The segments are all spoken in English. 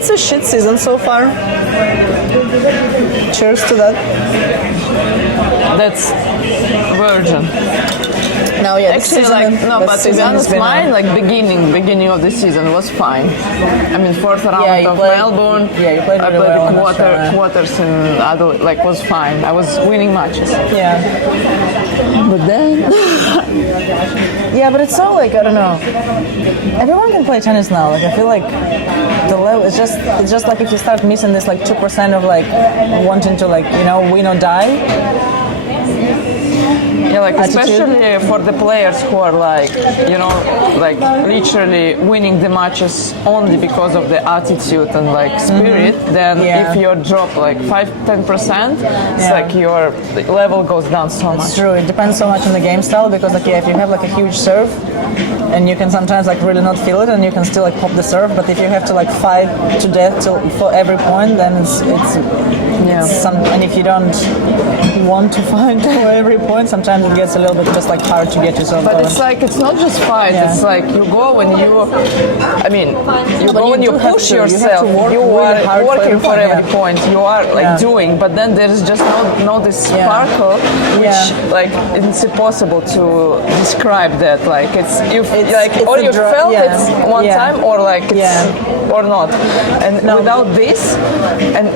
It's a shit season so far. Cheers to that. That's virgin. Now, yeah, Actually, but to be honest, mine, beginning of the season was fine. I mean, fourth round of Melbourne. Yeah, you played I really played well the quarters and was fine. I was winning matches. Yeah. But then, yeah, but it's so I don't know. Everyone can play tennis now. I feel like the level is just like if you start missing this 2% of wanting to win or die. Yeah, especially for the players who are literally winning the matches only because of the attitude and spirit, then if you drop 5-10%, it's your level goes down so much. It's true. It depends so much on the game style because if you have a huge serve and you can sometimes really not feel it and you can still pop the serve, but if you have to fight to death for every point, then it's and if you don't want to fight for every point, sometimes it gets a little bit just hard to get yourself but going. It's it's not just fight, it's you go and you push yourself, you are working for every point, you are doing, but then there is just no this sparkle, which it's impossible to describe that, it's you felt it one time or or not, and without this, and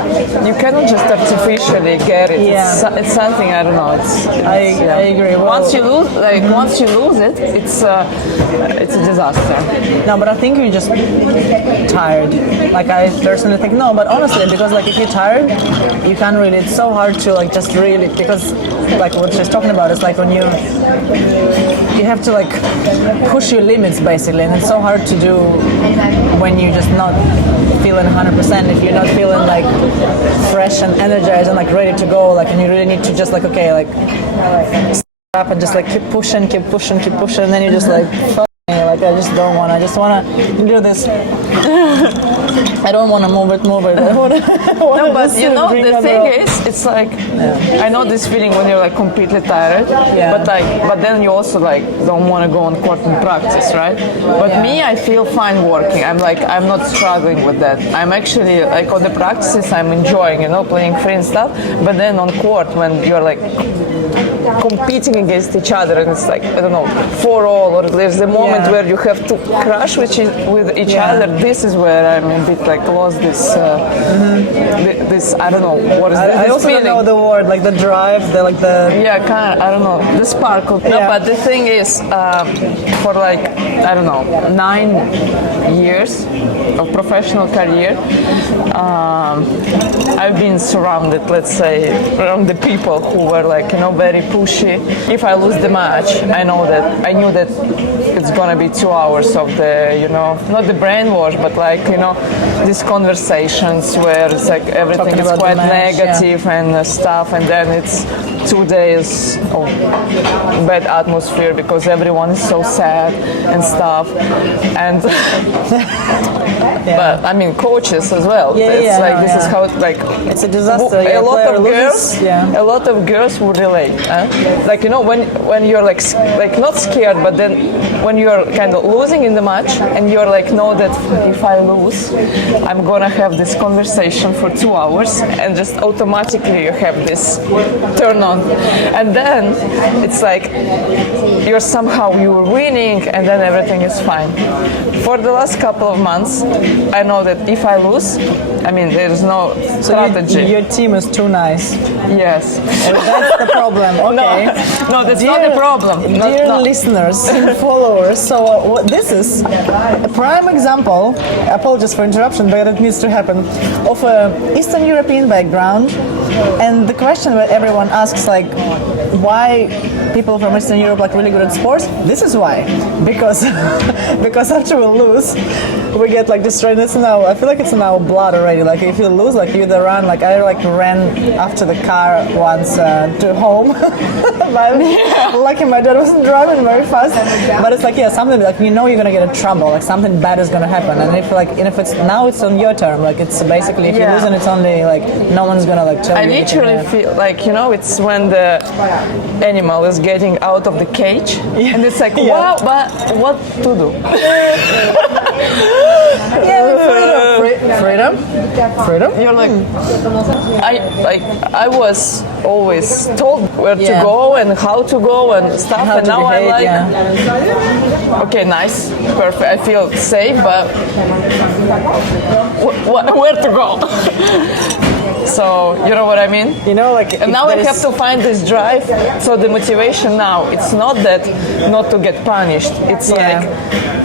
you cannot just artificially get it. It's something I don't know. I agree. Well, once you lose it, it's a disaster. No, but I think you're just tired. I personally think no, but honestly, because if you're tired, you can't really. It's so hard to just really because what she's talking about is when you have to push your limits basically, and it's so hard to do when you're just not feeling 100%. If you're not feeling fresh and energized and ready to go, and you really need to just up and just keep pushing, and then you're just fuck me, I just don't want. I just want to do this. I don't want to move it. No, but the thing is, it's I know this feeling when you're completely tired. Yeah. But then you also don't want to go on court and practice, right? But me, I feel fine working. I'm not struggling with that. I'm actually on the practices, I'm enjoying, playing free and stuff. But then on court, when you're competing against each other, and it's I don't know, 4-all, or there's a moment where you have to crash with each other. This is where I'm a bit lost this this I don't know what is this I also feeling. don't know the word the drive, the kind of, I don't know, the sparkle. No, but the thing is, for I don't know, 9 years of professional career, I've been surrounded, let's say, around the people who were very pushy. If I lose the match, I knew that it's gonna be 2 hours of the, not the brainwash, but these conversations where it's everything is quite negative and stuff, and then it's 2 days of bad atmosphere because everyone is so sad and stuff, and but I mean coaches as well. This is how it's a disaster. A lot of girls would relate. When you're not scared, but then when you're kind of losing in the match and you're know that if I lose, I'm gonna have this conversation for 2 hours, and just automatically you have this turn on, and then it's you're winning, and then everything is fine. For the last couple of months, I know that if I lose, I mean there's no strategy. Your team is too nice. Yes. That's the problem. Okay. No, that's not the problem. Dear listeners and followers, so this is a prime example, apologies for interruption, but it needs to happen, of an Eastern European background, and the question that everyone asks, why people from Eastern Europe really good at sports? This is why. Because because after we lose, we get destroyed. It's now, I feel it's in our blood already. If you lose, you either run, I ran after the car once to home. Lucky my dad wasn't driving very fast. But it's something you're gonna get in trouble. Something bad is gonna happen. And if it's now, it's on your term. It's basically if you lose, and it's only no one's gonna tell you. I literally feel it's when the animal is getting out of the cage, and it's wow, but what to do? Freedom. freedom. You're like, I was always told where to go and how to go and stuff, How and to now behave, I'm like, okay, nice, perfect. I feel safe, but where to go? So you know what I mean? You know, like. And now I have to find this drive. So the motivation now, it's not that not to get punished. It's like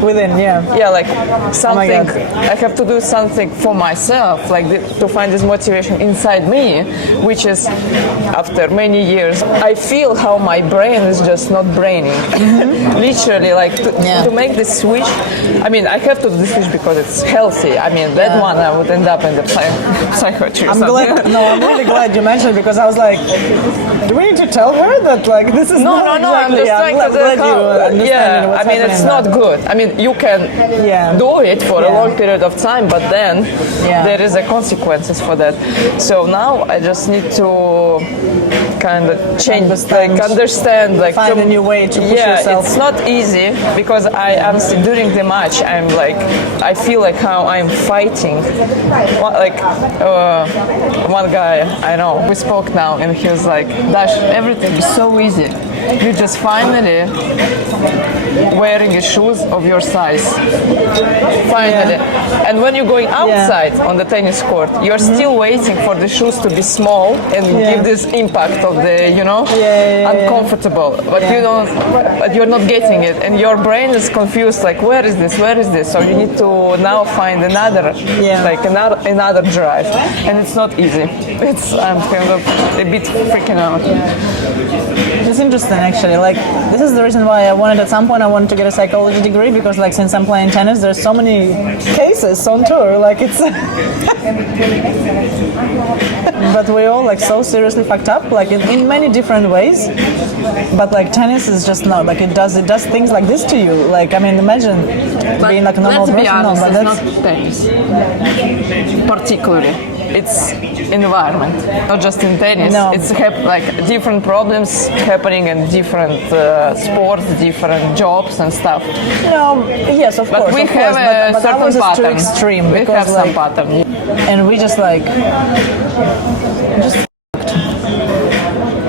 within, like something. God. I have to do something for myself, like to find this motivation inside me, which is after many years, I feel how my brain is just not braining. Literally, like to make this switch. I mean, I have to do this switch because it's healthy. I mean, that one I would end up in the psychiatry. I'm glad. No, I'm really glad you mentioned it because I was like, do we need to tell her that like this is no, not no, I'm exactly, just trying to understand I mean, it's not good. I mean, you can do it for a long period of time, but then there is a consequences for that. So now I just need to kind of change, understand, like find a new way to push yourself. It's not easy because I honestly during the match I'm like I feel like how I'm fighting. Like one guy I know, we spoke now, and he was like, Dash, everything is so easy. You just finally wearing the shoes of your size. Finally. And when you're going outside on the tennis court, you're still waiting for the shoes to be small and give this impact of the, uncomfortable. But you don't, but you're not getting it. And your brain is confused, like, where is this? Where is this? So you need to now find another, like another drive. And it's not easy. I'm kind of a bit freaking out. It's interesting actually. Like this is the reason why I wanted at some point I wanted to get a psychology degree because like since I'm playing tennis, there's so many cases on tour. Like it's, but we all like so seriously fucked up, like in many different ways. But like tennis is just not like it does things like this to you. Like I mean, imagine being like a normal person. Let's be honest, but it's not tennis, particularly. It's environment, not just in tennis. No. It's like different problems happening in different sports, different jobs and stuff. No, yes, of but course. we of have course. a but certain ours is pattern. too extreme. We because, have some pattern. And we just like,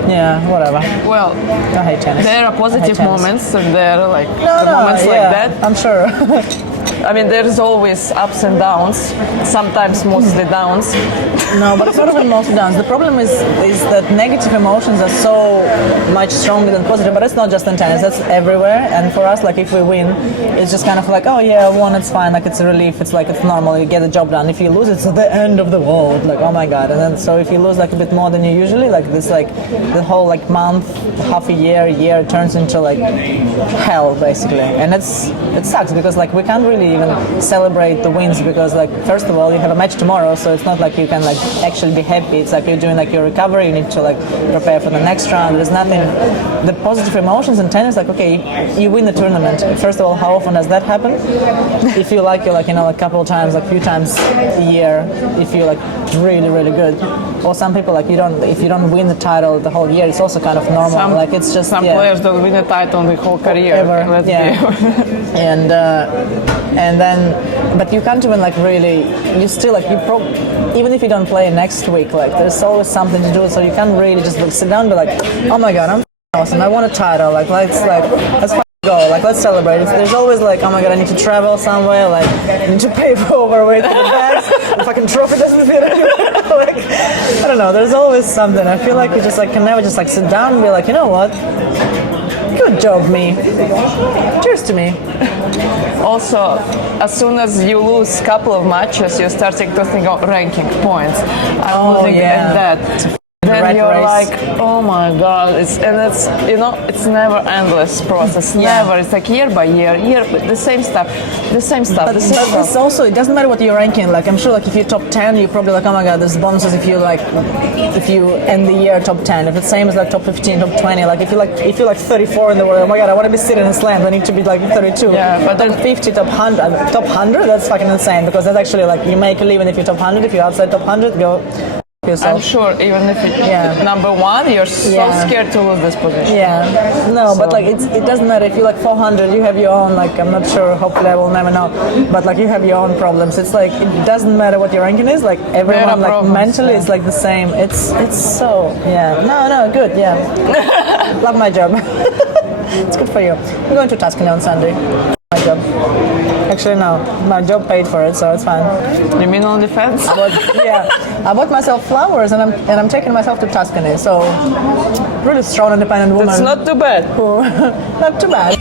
yeah, whatever. Well, I hate tennis. there are positive moments and there are like moments like that. I'm sure. I mean, there's always ups and downs, sometimes mostly downs. No, but it's not even mostly downs. The problem is that negative emotions are so much stronger than positive, but it's not just in tennis, that's everywhere. And for us, like if we win, it's just kind of like, oh yeah, I won, it's fine, like it's a relief, it's like it's normal, you get the job done. If you lose, it's the end of the world, like oh my god. And then so if you lose like a bit more than you usually, like this like the whole like month, half a year turns into like hell basically. And it sucks because like we can't really even celebrate the wins because like first of all you have a match tomorrow, so it's not like you can like actually be happy. It's like you're doing like your recovery, you need to like prepare for the next round. There's nothing, the positive emotions in tennis, like okay, you win the tournament. First of all, how often does that happen? If you like, you're like, you know, a couple of times, like a few times a year, if you're like really, really good. Or some people like if you don't win the title the whole year, it's also kind of normal. Like it's just some players don't win a title the whole career. Ever. And then, but you can't even like really. You still like even if you don't play next week, like there's always something to do. So you can't really just like, sit down and be like, oh my god, I'm awesome. I won a title. Let's go. Like let's celebrate. There's always like, oh my god, I need to travel somewhere. Like I need to pay for overweight for the bags. The fucking trophy doesn't fit anywhere. Like I don't know. There's always something. I feel like you just like can never just like sit down and be like, you know what? Good job, me. Cheers to me. Also, as soon as you lose a couple of matches, you're starting to think of ranking points. I'm losing at that. Then you're race. like, oh my god, it's never endless process. Never. It's like year by year, the same stuff. But it's also, it doesn't matter what you're ranking. Like I'm sure, like if you're top 10, you're probably like, oh my god, there's bonuses if you end the year top 10. If it's same as like top 15, top 20. Like if you're like 34 in the world, oh my god, I want to be sitting in slams. I need to be like 32. Yeah, but then 50, top 100, that's fucking insane because that's actually like you make a living if you're top 100. If you're outside top 100, go. yourself. I'm sure, even if it's Yeah. number one, you're so Yeah. scared to lose this position. Yeah, no, but So- like it doesn't matter if you're like 400, you have your own, like, I'm not sure, hopefully I will never know, but like you have your own problems. It's like it doesn't matter what your ranking is, like everyone like problems, mentally yeah. it's like the same. It's so no good, yeah. Love my job. It's good for you. We're going to Tuscany on Sunday. My job. Actually no, my job paid for it, so it's fine. You mean on defense? I bought myself flowers and I'm taking myself to Tuscany. So really strong, independent woman. It's not too bad. Not too bad.